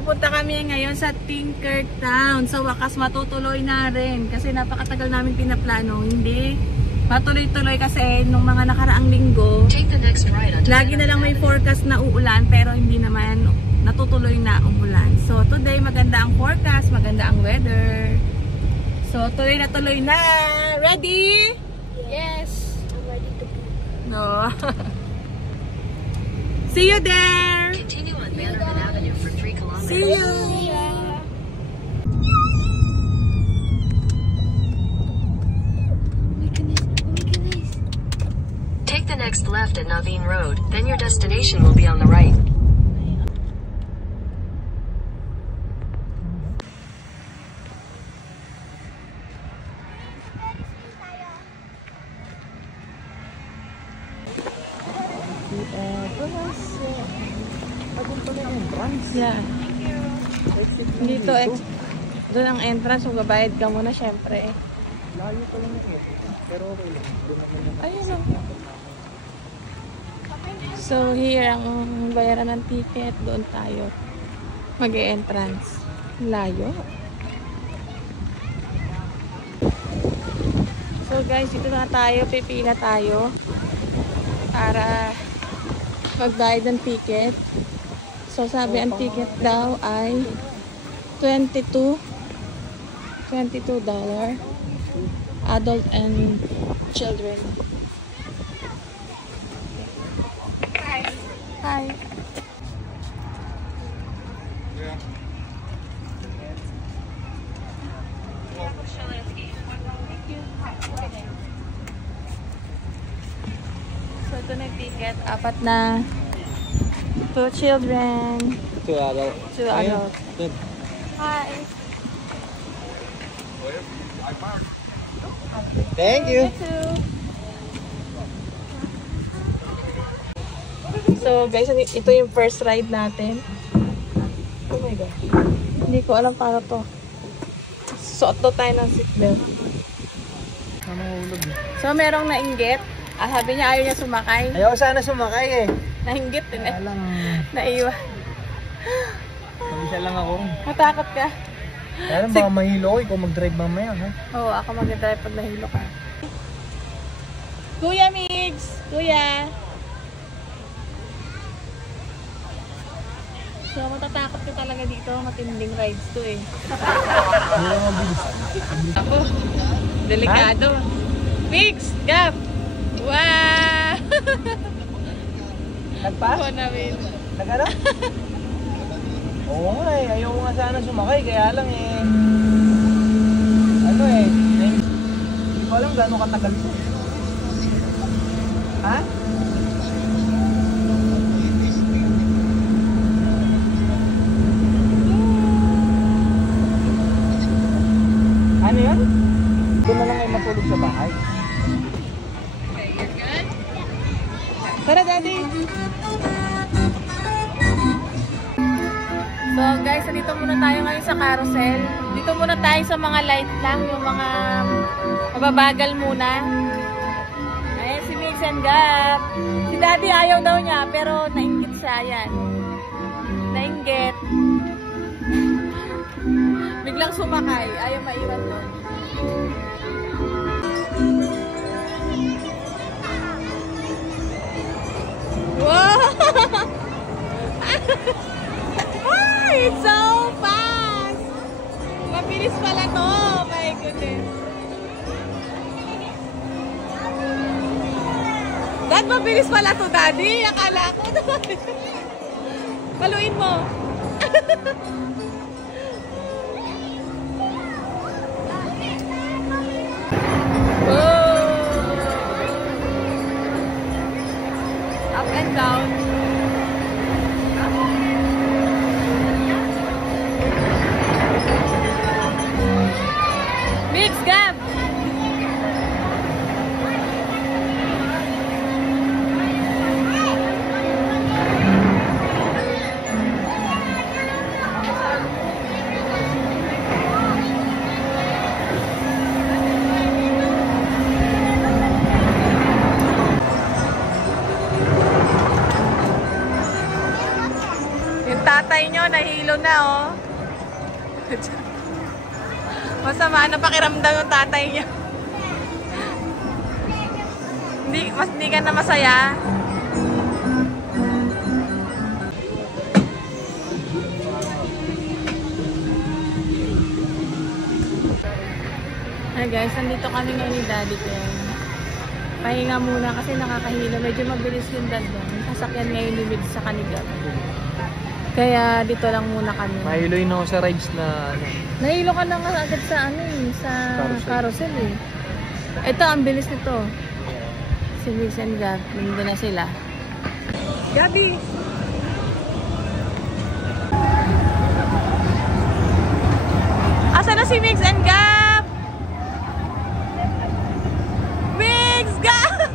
pupunta kami ngayon sa Tinkertown. Sa wakas matutuloy na rin kasi napakatagal namin pinaplano. Hindi matuloy-tuloy kasi nung mga nakaraang linggo, lagi na lang may forecast na uulan pero hindi naman natutuloy na umulan. So today maganda ang forecast, maganda ang weather. So tuloy na. Ready? Yes, I'm ready to go. No. See you there. Continue on Bannerman Avenue for 3 kilometers. See you. Take the next left at Naveen Road, then your destination will be on the right. Yeah. Dito, doon ang entrance. Kung gabayad ka muna, syempre. Layo pa lang eh. Pero okay lang. Ayun lang. So, here ang bayaran ng ticket. Doon tayo mag-e-entrance. Layo. So, guys, dito na tayo. Pipila tayo para magbayad ng ticket. So, sabi ang ticket daw ay $22 adult and children. Hi. So, ito na yung ticket. Apat na 2 children. 2 adult. 2 adults. Good. Hi. Thank you. You too. So guys, ito yung first ride natin. Oh my God. Hindi ko alam paano to. Suot to tayo ng seatbelt. So merong nainggit. Sabi niya ayaw niya sumakay. Ayaw sana sumakay eh. Nainggit din eh. Alam. Naiwa. Mag-isa lang ako. Matakot ka? Kaya baka mahilo ko. Ikaw mag-drive mamaya ha? Oo, ako mag-drive pag nahilo ka. Kuya Migs! Kuya! So, matatakot ka talaga dito. Matinding rides to eh. Ako, delikado. Migs! Gap! Wow! Nagpa? Ako namin. Nag-ano? Oo nga eh. Ayaw nga sana sumakay. Kaya lang eh. Ano eh. Hindi ko alam gano'ng katagal ito. Ha? Ano yun? Doon na lang ay matulog sa bahay. Okay, you're good? Tara, Daddy! So guys, dito muna tayo ngayon sa carousel. Dito muna tayo sa mga light lang, yung mga mababagal muna. Ayan si Mix and Gap. Si Daddy ayaw daw niya, pero nainggit siya. Ayan. Nainggit. Biglang sumakay. Ayaw maiwan doon. Wow! It's so fast! Mabilis pala to! Oh my goodness! Dad, mabilis pala to, Daddy! Akala ko. Paluin mo! Up and down. Mix Gap. nahilo na, oh. Masama na pakiramdam yung tatay niya. Hindi ka na masaya. Hi guys, nandito kami ngayon ni Daddy Ken. Pahinga muna kasi nakakahilo. Medyo mabilis yung dad doon. Sasakyan ngayon limit sa kanila. Kaya dito lang muna kami. Mahiloy na ako sa rides na ano. Nahilo ka na nga agad sa ano eh, sa carousel eh. Ito, ang bilis nito. Si Migs and Gab, nandun na sila. Gabi! Asa na si Migs and Gab? Migs! Gab!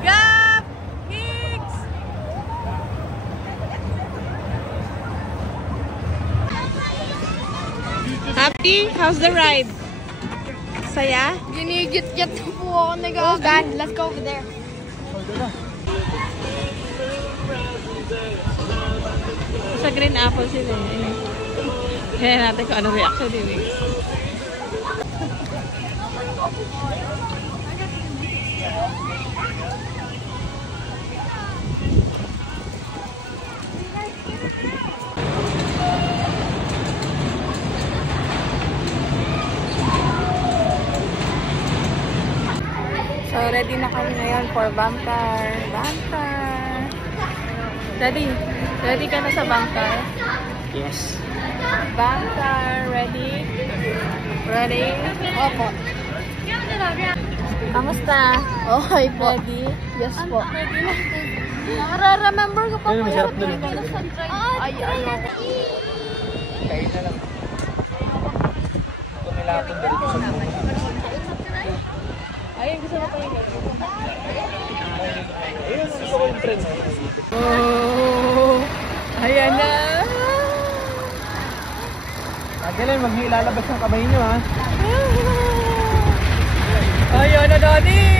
Gab! Migs! Happy? How's the ride? Saya? Ginigit-git po ako nag-agad. Let's go over there. Sa Green Apple sila eh. Kaya natin kung ano reaction din eh. So, ready na kami ngayon for Bangkar. Bangkar! Daddy, ready ka na sa Bangkar? Yes. Bangkar, ready? Ready? Opo. Kamusta? Okay po. Ready? Yes po. Nara-remember ko pa Ayun, po masarap dun. Ay, Kain na lang. Ito nilapon dito sa buhay. Ayun, gusto mo pa yun. Ayun, gusto ko yung friend. Oh! Ayan na! Agalan, mag-ilalabas ng kamay nyo ha. Ayan na, Daddy!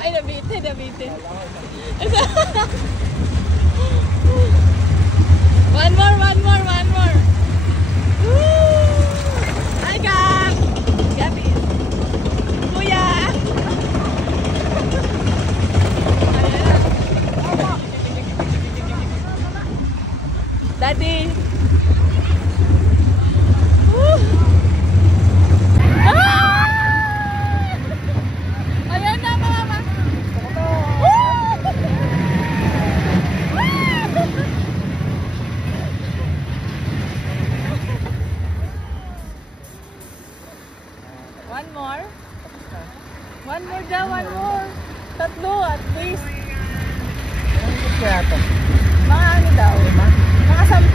Ay, nabitin. One more. Woo! Hi, Gab! Gabi. Kuya! Daddy! Woo! Ayan na, mama! One more daw, one more. Tatlo at least. Ano kaya ito? Mga ano daw? Mga 10.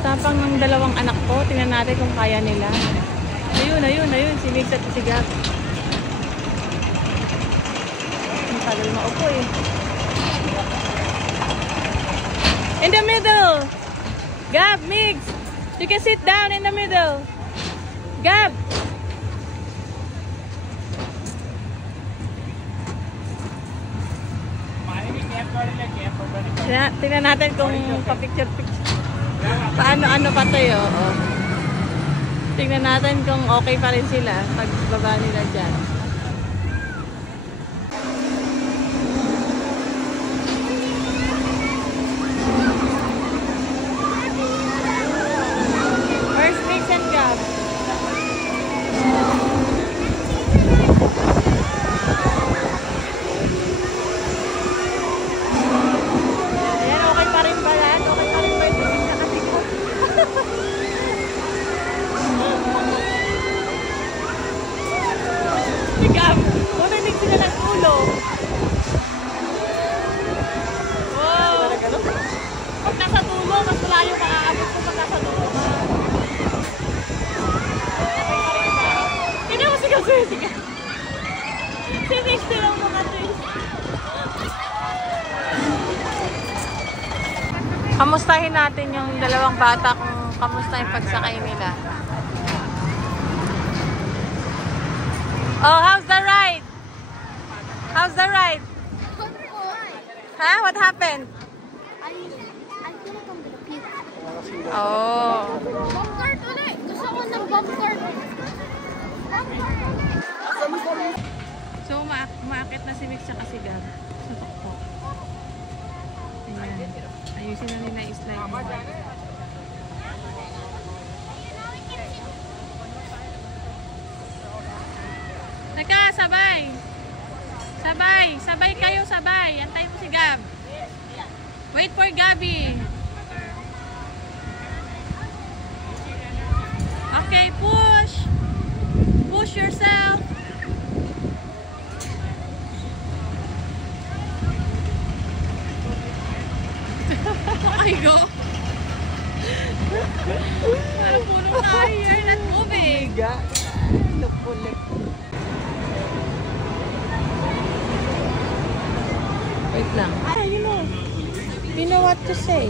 Tapang ng dalawang anak ko, tingnan natin kung kaya nila. Ayun, si Migs at si Gab. Ang tagal maupo eh. In the middle! Gab, Migs! You can sit down in the middle. Gab! Tingnan natin kung pa-picture-picture. Paano pa tayo? Oh. Tingnan natin kung okay pa rin sila pag baba nila dyan. Where's Mix and Gab? Ayan, okay pa rin ba yan? Okay pa rin ba ito? Nakasigaw. Sigam, narinig sila ng ulo. Wow! Pag nasa dulo, mas malayo maaabot ko pag nasa dulo ka. Hindi mo sigaw sa'yo, sigaw. Sinig silang mga twins. Kamustahin natin yung dalawang bata kung kamusta yung pagsakay nila. Oh, how's the ride? How's the ride? Huh? What happened? I feel like I'm gonna puke. Oh. Bump cart ulit! Gusto ko ng bump cart. So, umaakit na si Mix sa Kasigab. Sa tuktok. Ayan. Ayusin na nila yung slide nila. Teka, sabay! Sabay! Sabay kayo, sabay! Antay mo si Gab. Wait for Gabi. Okay, push! Push yourself! Okay, go! Parang punong tayo. You're not moving. Wait lang. You know what to say.